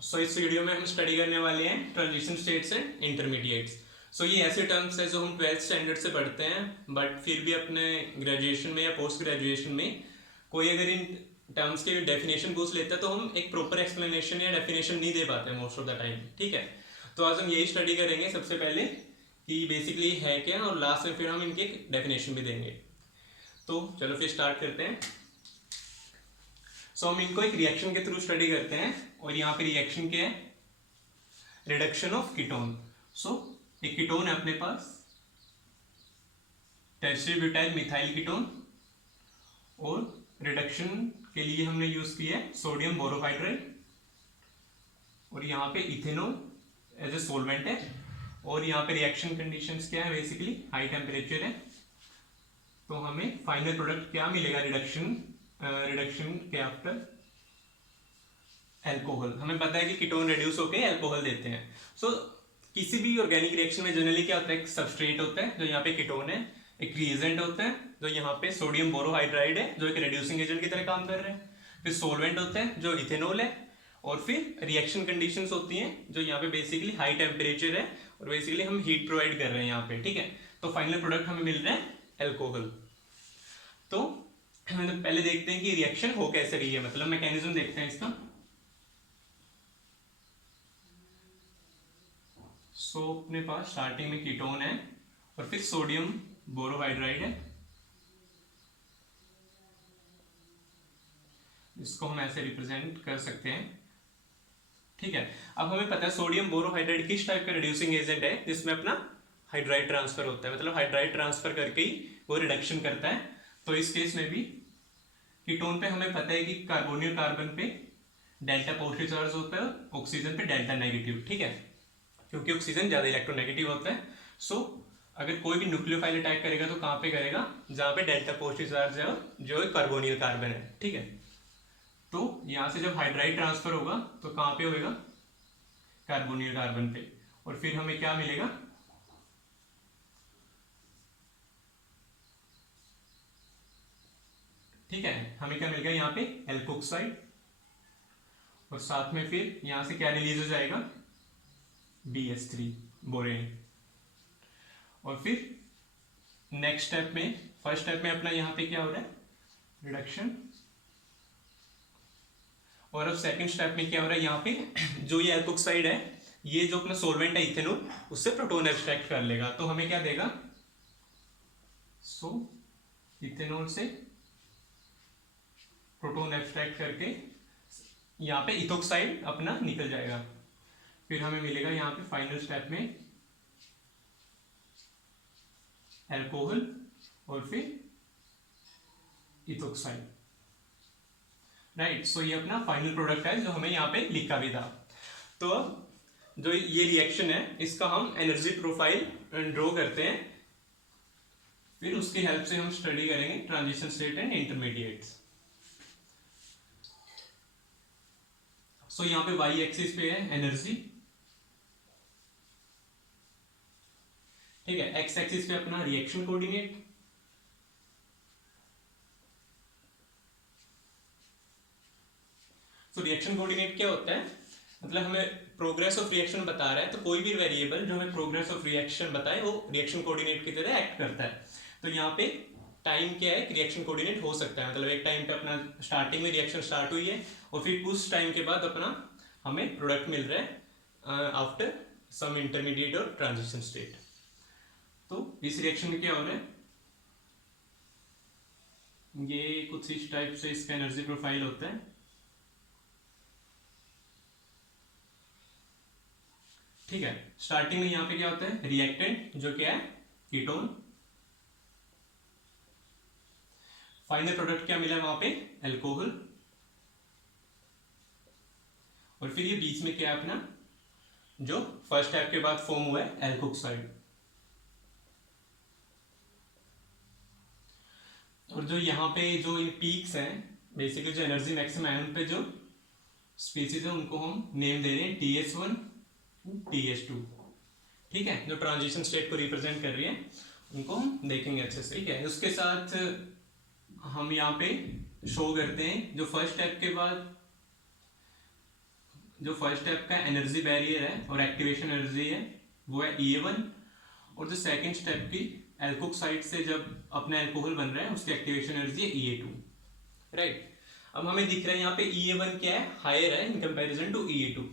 सो इस वीडियो में हम स्टडी करने वाले हैं ट्रांजिशन स्टेट्स एंड इंटरमीडिएट्स। सो ये ऐसे टर्म्स हैं जो हम ट्वेल्थ स्टैंडर्ड से पढ़ते हैं, बट फिर भी अपने ग्रेजुएशन में या पोस्ट ग्रेजुएशन में कोई अगर इन टर्म्स के डेफिनेशन पूछ लेता है तो हम एक प्रॉपर एक्सप्लेनेशन या डेफिनेशन नहीं दे पाते मोस्ट ऑफ द टाइम। ठीक है, तो आज हम यही स्टडी करेंगे सबसे पहले कि बेसिकली है क्या, और लास्ट में फिर हम इनके डेफिनेशन भी देंगे। तो चलो फिर स्टार्ट करते हैं। सो हम इनको एक रिएक्शन के थ्रू स्टडी करते हैं, और यहाँ पे रिएक्शन क्या है, रिडक्शन ऑफ कीटोन। सो एक कीटोन है अपने पास, टर्शियरी ब्यूटाइल मिथाइल कीटोन, और रिडक्शन के लिए हमने यूज किया है सोडियम बोरोहाइड्राइड, और यहाँ पे इथेनॉल एज ए सोलवेंट है, और यहाँ पे रिएक्शन कंडीशंस क्या है, बेसिकली हाई टेम्परेचर है। तो हमें फाइनल प्रोडक्ट क्या मिलेगा, रिडक्शन के आफ्टर अल्कोहल। हमें पता है कि कीटोन रिड्यूस होकर अल्कोहल देते हैं। सो किसी भी ऑर्गेनिक रिएक्शन में जनरली क्या होता है, एक सबस्ट्रेट होता है जो यहाँ पे कीटोन है, एक रिएजेंट होता है जो यहाँ पे सोडियम बोरोहाइड्राइड है जो एक रिड्यूसिंग एजेंट की तरह काम कर रहे हैं, फिर सोलवेंट होता है जो इथेनॉल है, और फिर रिएक्शन कंडीशंस होती हैं जो यहाँ पे बेसिकली हाई टेम्परेचर है, और बेसिकली हम हीट प्रोवाइड कर रहे हैं यहाँ पे। ठीक है, तो फाइनल प्रोडक्ट हमें मिल रहा है अल्कोहल। तो पहले देखते हैं कि रिएक्शन हो कैसे रही है, मतलब मैकेनिज्म देखते हैं इसका। सो अपने पास स्टार्टिंग में कीटोन है और फिर सोडियम बोरोहाइड्राइड है, इसको हम ऐसे रिप्रेजेंट कर सकते हैं। ठीक है, अब हमें पता है सोडियम बोरोहाइड्राइड किस टाइप का रिड्यूसिंग एजेंट है जिसमें अपना हाइड्राइड ट्रांसफर होता है, मतलब हाइड्राइड ट्रांसफर करके ही वो रिडक्शन करता है। तो इस केस में भी कीटोन पे हमें पता है कि कार्बोनिल कार्बन पे डेल्टा पॉजिटिव चार्ज होता है, ऑक्सीजन पे डेल्टा नेगेटिव। ठीक है, क्योंकि ऑक्सीजन ज्यादा इलेक्ट्रोनेगेटिव होता है। सो अगर कोई भी न्यूक्लियोफाइल अटैक करेगा तो कहाँ पे करेगा, जहाँ पे डेल्टा पॉजिटिव चार्ज है जो कार्बोनिल कार्बन है। ठीक है, तो यहाँ से जब हाइड्राइड ट्रांसफर होगा तो कहाँ पे होगा, कार्बोनिल कार्बन पे, और फिर हमें क्या मिलेगा, ठीक है, हमें क्या मिलेगा यहाँ पे एल्कोक्साइड, और साथ में फिर यहाँ से क्या रिलीज हो जाएगा, BH3 बोरेन। और फिर नेक्स्ट स्टेप में, फर्स्ट स्टेप में अपना यहाँ पे क्या हो रहा है, रिडक्शन, और अब सेकंड स्टेप में क्या हो रहा है, यहाँ पे जो ये एल्कोक्साइड है, ये जो अपना सोलवेंट है इथेनॉल, उससे प्रोटोन एब्स्ट्रैक्ट कर लेगा। तो हमें क्या देगा, सो इथेनॉल से प्रोटोन एब्स्ट्रैक्ट करके यहाँ पे इथोक्साइड अपना निकल जाएगा। फिर हमें मिलेगा यहाँ पे फाइनल स्टेप में अल्कोहल और फिर इथोक्साइड। राइट, सो ये अपना फाइनल प्रोडक्ट है जो हमें यहाँ पे लिखा भी था। तो अब जो ये रिएक्शन है इसका हम एनर्जी प्रोफाइल ड्रॉ करते हैं, फिर उसकी हेल्प से हम स्टडी करेंगे ट्रांजिशन स्टेट एंड इंटरमीडिएट्स। सो यहाँ पे वाई एक्सिस पे है एनर्जी, ठीक है, एक्स एक्सिस पे अपना रिएक्शन कोऑर्डिनेट, तो रिएक्शन कोऑर्डिनेट क्या होता है, मतलब हमें प्रोग्रेस ऑफ रिएक्शन बता रहा है, तो कोई भी वेरिएबल जो हमें प्रोग्रेस ऑफ रिएक्शन बताए वो रिएक्शन कोऑर्डिनेट की तरह एक्ट करता है। तो यहाँ पे टाइम क्या है, रिएक्शन कोऑर्डिनेट हो सकता है, मतलब एक टाइम पे अपना स्टार्टिंग में रिएक्शन स्टार्ट हुई है और फिर कुछ टाइम के बाद अपना हमें प्रोडक्ट मिल रहा है आफ्टर सम इंटरमीडिएट और ट्रांजिशन स्टेट। तो इस रिएक्शन में क्या हो रहा है, ये कुछ इस टाइप से इसका एनर्जी प्रोफाइल होता है। ठीक है, स्टार्टिंग में यहाँ पे क्या होता है, रिएक्टेंट जो क्या है, कीटोन, फाइनल प्रोडक्ट क्या मिला वहां पे, अल्कोहल, और फिर ये बीच में क्या है अपना जो फर्स्ट स्टेप के बाद फॉर्म हुआ है एल्कोक्साइड। और जो यहाँ पे जो इन पीक्स हैं, बेसिकली जो एनर्जी मैक्सिमम पे जो स्पीसीज है उनको हम नेम दे रहे हैं TS1 TS2। ठीक है, जो ट्रांजिशन स्टेट को रिप्रेजेंट कर रही है उनको हम देखेंगे अच्छे से। ठीक है, उसके साथ हम यहाँ पे शो करते हैं जो फर्स्ट स्टेप के बाद जो फर्स्ट स्टेप का एनर्जी बैरियर है और एक्टिवेशन एनर्जी है वो है EA1, और जो सेकंड स्टेप की एल्कोक साइड से जब अपना एल्कोहल बन रहा है उसकी एक्टिवेशन एनर्जी है EA2, राइट। अब हमें दिख रहा है यहाँ पे EA1 क्या है, हायर है in comparison to EA2।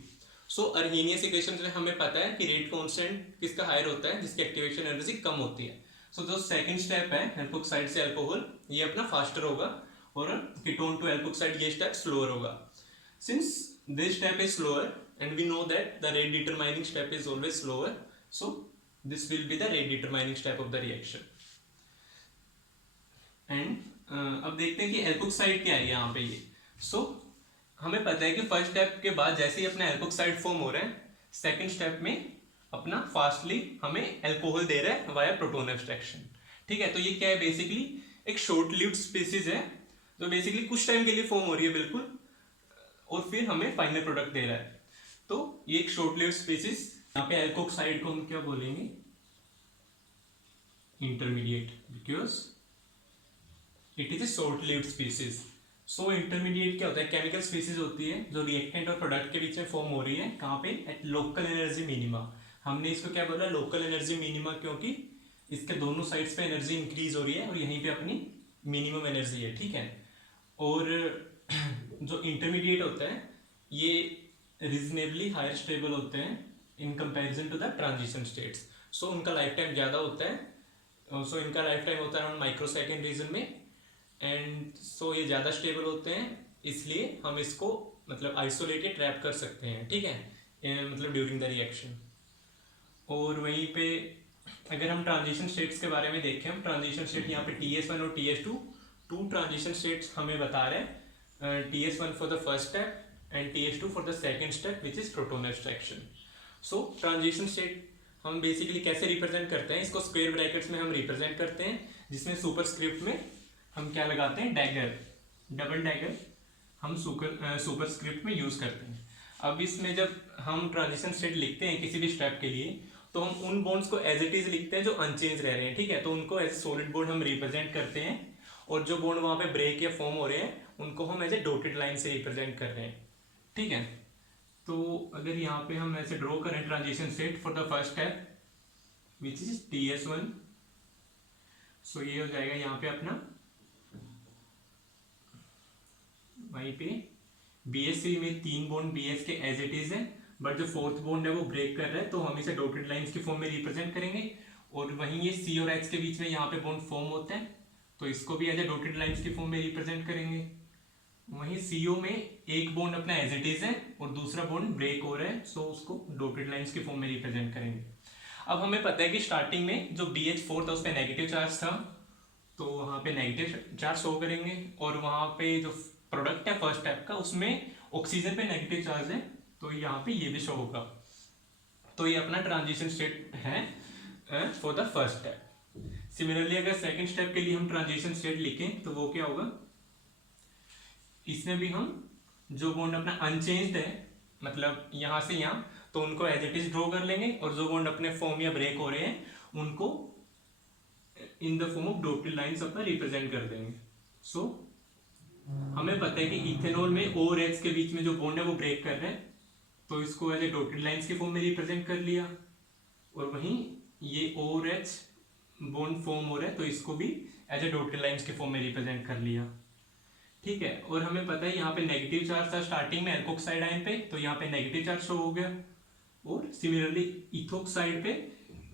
So Arrhenius equation से हमें पता है कि रेट कांस्टेंट किसका हायर होता है, जिसकी एक्टिवेशन एनर्जी कम होती है। सो जो सेकंड स्टेप है एल्कोक साइड से अल्कोहल, ये अपना फास्टर होगा, और कीटोन टू एल्कोक साइड ये स्टेप स्लोअर होगा। Since this step is slower and we know that the rate determining step is always slower, so this will be the rate determining step of the reaction. And अब देखते हैं कि एल्कोक side क्या है यहाँ पे ये। so हमें पता है कि फर्स्ट स्टेप के बाद जैसे ही अपना एल्कोक साइड फॉर्म हो रहा है, सेकंड स्टेप में अपना फास्टली हमें एल्कोहल दे रहा है वाया प्रोटोन एक्सट्रैक्शन, ठीक है। तो ये क्या है, बेसिकली एक शॉर्ट लिव्ड स्पीसीज है जो बेसिकली कुछ टाइम के लिए फॉर्म हो रही है बिल्कुल, और फिर हमें फाइनल प्रोडक्ट दे रहा है। तो ये एक शॉर्ट लिव्ड स्पीसीज, यहाँ पे एल्कोक साइड को हम क्या बोलेंगे, intermediate, because it is a short lived species. So intermediate क्या होता है, केमिकल स्पीसीज होती है जो रिएक्टेंट और प्रोडक्ट के बीच में फॉर्म हो रही है, कहाँ पे, एट लोकल एनर्जी मिनिमा। हमने इसको क्या बोला, लोकल एनर्जी मिनिमा, क्योंकि इसके दोनों साइड्स पे एनर्जी इंक्रीज हो रही है और यहीं पे अपनी मिनिमम एनर्जी है, ठीक है। और जो इंटरमीडिएट होता है ये रीजनेबली हायर स्टेबल होते हैं in comparison to the transition states. So उनका लाइफ टाइम ज़्यादा होता है, सो इनका लाइफ टाइम होता है अराउंड माइक्रोसेकंड रीजन में, एंड सो ये ज़्यादा स्टेबल होते हैं, इसलिए हम इसको मतलब आइसोलेटेड ट्रैप कर सकते हैं, ठीक है, मतलब ड्यूरिंग द रिएक्शन। और वहीं पे अगर हम ट्रांजिशन स्टेट्स के बारे में देखें, हम ट्रांजिशन स्टेट यहाँ पे TS1 और TS2 टू ट्रांजिशन स्टेट्स हमें बता रहे हैं, TS1 for the first step and TS2 for the second step which is proton extraction. So transition state हम बेसिकली कैसे रिप्रेजेंट करते हैं, इसको स्क्वायर ब्रैकेट्स में हम रिप्रेजेंट करते हैं, जिसमें सुपरस्क्रिप्ट में हम क्या लगाते हैं, डैगर, डबल डैगर हम सुपरस्क्रिप्ट में यूज करते हैं। अब इसमें जब हम ट्रांजिशन स्टेट लिखते हैं किसी भी स्टेप के लिए, तो हम उन बॉन्ड्स को एज इट इज लिखते हैं जो अनचेंज रह रहे हैं, ठीक है। तो उनको एज सॉलिड बॉन्ड हम रिप्रेजेंट करते हैं, और जो बॉन्ड वहाँ पे ब्रेक या फॉर्म हो रहे हैं उनको हम एज ए डॉटेड लाइन से रिप्रेजेंट कर रहे हैं, ठीक है। तो अगर यहाँ पे हम ऐसे ड्रॉ करें transition state for the first step which is TS1, सो ये हो जाएगा यहाँ पे अपना, वहीं पे BS3 में 3 बॉन्ड BS के एज इट इज है, बट जो फोर्थ बॉन्ड है वो ब्रेक कर रहा है, तो हम इसे डॉटेड लाइंस की फॉर्म में रिप्रेजेंट करेंगे। और वहीं ये C और H के बीच में यहाँ पे बॉन्ड फॉर्म होता है, तो इसको भी एज ए डॉटेड लाइंस की फॉर्म में रिप्रेजेंट करेंगे। वहीं CO में एक बॉन्ड अपना एज इट इज है और दूसरा बॉन्ड ब्रेक हो रहा है, सो उसको डॉटेड लाइंस की फॉर्म में रिप्रेजेंट करेंगे। अब हमें पता है कि स्टार्टिंग में जो BH4 था उस पर नेगेटिव चार्ज था, तो वहाँ पे नेगेटिव चार्ज शो करेंगे, और वहाँ पे जो प्रोडक्ट है फर्स्ट स्टेप का उसमें ऑक्सीजन पे नेगेटिव चार्ज है, तो यहाँ पे ये भी शो होगा। तो ये अपना ट्रांजिशन स्टेट है for the first step. Similarly अगर सेकेंड स्टेप के लिए हम ट्रांजिशन स्टेट लिखें तो वो क्या होगा, इसमें भी हम जो बॉन्ड अपना अनचेंज्ड है, मतलब यहाँ से यहाँ, तो उनको एज इट इज ड्रॉ कर लेंगे, और जो बॉन्ड अपने फॉर्म या ब्रेक हो रहे हैं उनको in the form of dotted lines अपना रिप्रेजेंट कर देंगे। सो हमें पता है कि इथेनॉल में O और H के बीच में जो बॉन्ड है वो ब्रेक कर रहे हैं, तो इसको एज ए डॉटेड लाइंस के फॉर्म में रिप्रेजेंट कर लिया, और वहीं ये O और H बॉन्ड फॉर्म हो रहा है, तो इसको भी एज ए डॉटेड लाइंस के फॉर्म में रिप्रेजेंट कर लिया, ठीक है। और हमें पता है यहाँ पे नेगेटिव चार्ज था स्टार्टिंग में एल्कोक साइड आयन पे, तो यहाँ पे नेगेटिव चार्ज शो हो गया, और सिमिलरली इथोक साइड पे,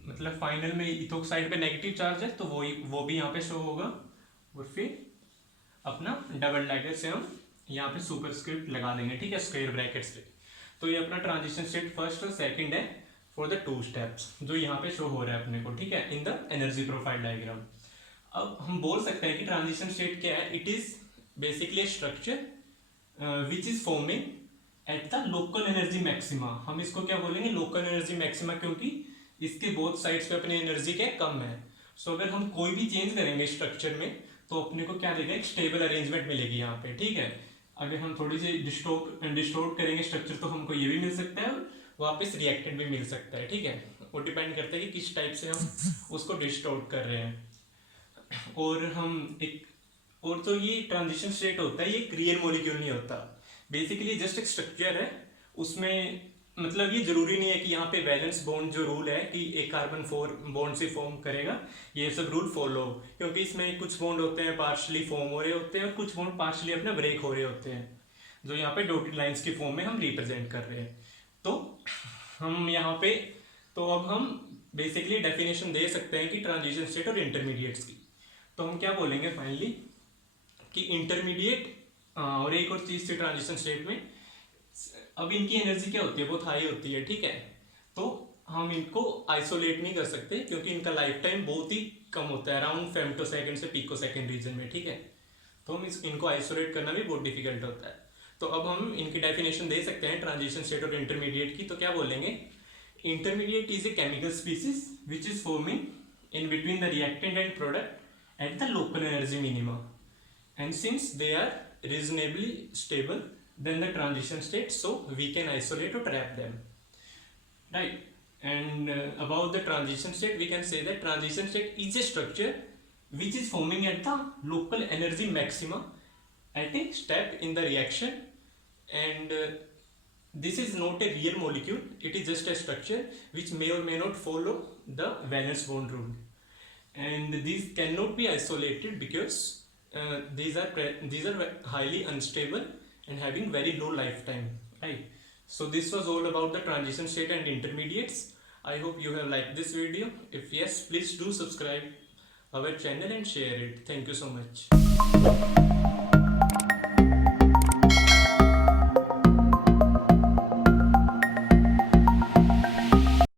मतलब फाइनल में इथोक साइड पे नेगेटिव चार्ज है, तो वो भी यहाँ पे शो होगा, और फिर अपना डबल डैगर से हम यहाँ पे सुपरस्क्रिप्ट लगा देंगे, ठीक है, स्क्वायर ब्रैकेट्स पे। तो ये अपना ट्रांजिशन स्टेट फर्स्ट और सेकंड है फॉर द टू स्टेप्स, जो यहाँ पे शो हो रहा है अपने को, ठीक है, in the energy profile diagram. अब हम बोल सकते हैं कि ट्रांजिशन स्टेट क्या है, it is basically a structure which is forming at the local energy maxima। हम इसको क्या बोलेंगे, लोकल एनर्जी मैक्सिमा, क्योंकि इसके बोथ साइड्स पे अपनी एनर्जी क्या कम है। सो अगर हम कोई भी चेंज करेंगे स्ट्रक्चर में, तो अपने को क्या देगा, एक स्टेबल अरेंजमेंट मिलेगी यहाँ पे, ठीक है। अगर हम थोड़ी सी डिस्टोर्ट करेंगे स्ट्रक्चर, तो हमको ये भी मिल सकता है, वापस रिएक्टेंट भी मिल सकता है, ठीक है। वो डिपेंड करता है कि किस टाइप से हम उसको डिस्टोर्ट कर रहे हैं। और हम एक और तो ये ट्रांजिशन स्टेट होता है, ये एक रियल मॉलिक्यूल नहीं होता, बेसिकली जस्ट एक स्ट्रक्चर है उसमें मतलब ये जरूरी नहीं है कि यहाँ पे वैलेंस बॉन्ड जो रूल है कि एक कार्बन 4 बॉन्ड से फॉर्म करेगा, ये सब रूल फॉलो, क्योंकि इसमें कुछ बॉन्ड होते हैं पार्शली फॉर्म हो रहे होते हैं और कुछ बॉन्ड पार्शली अपना ब्रेक हो रहे होते हैं, जो यहाँ पे डॉटेड लाइंस की फॉर्म में हम रिप्रेजेंट कर रहे हैं। तो हम यहाँ पे तो अब हम बेसिकली डेफिनेशन दे सकते हैं कि ट्रांजिशन स्टेट और इंटरमीडिएट्स की। तो हम क्या बोलेंगे फाइनली कि इंटरमीडिएट और एक और चीज थी ट्रांजिशन स्टेट में, अब इनकी एनर्जी क्या होती है, बहुत हाई होती है, ठीक है। तो हम इनको आइसोलेट नहीं कर सकते क्योंकि इनका लाइफ टाइम बहुत ही कम होता है, अराउंड फेम्टोसेकंड से पिकोसेकंड रीजन में, ठीक है। तो हम इनको आइसोलेट करना भी बहुत डिफिकल्ट होता है। तो अब हम इनकी डेफिनेशन दे सकते हैं ट्रांजिशन स्टेट और इंटरमीडिएट की। तो क्या बोलेंगे, intermediate is a chemical species which is forming in between the reactant and product at the local energy minima, and since they are reasonably stable than the transition state, so we can isolate or trap them, right? And about the transition state, we can say that transition state is a structure which is forming at the local energy maxima at a step in the reaction, and this is not a real molecule, it is just a structure which may or may not follow the valence bond rule, and these cannot be isolated because these are highly unstable and having very low lifetime, right? So this was all about the transition state and intermediates. I hope you have liked this video. If yes, please do subscribe our channel and share it. Thank you so much.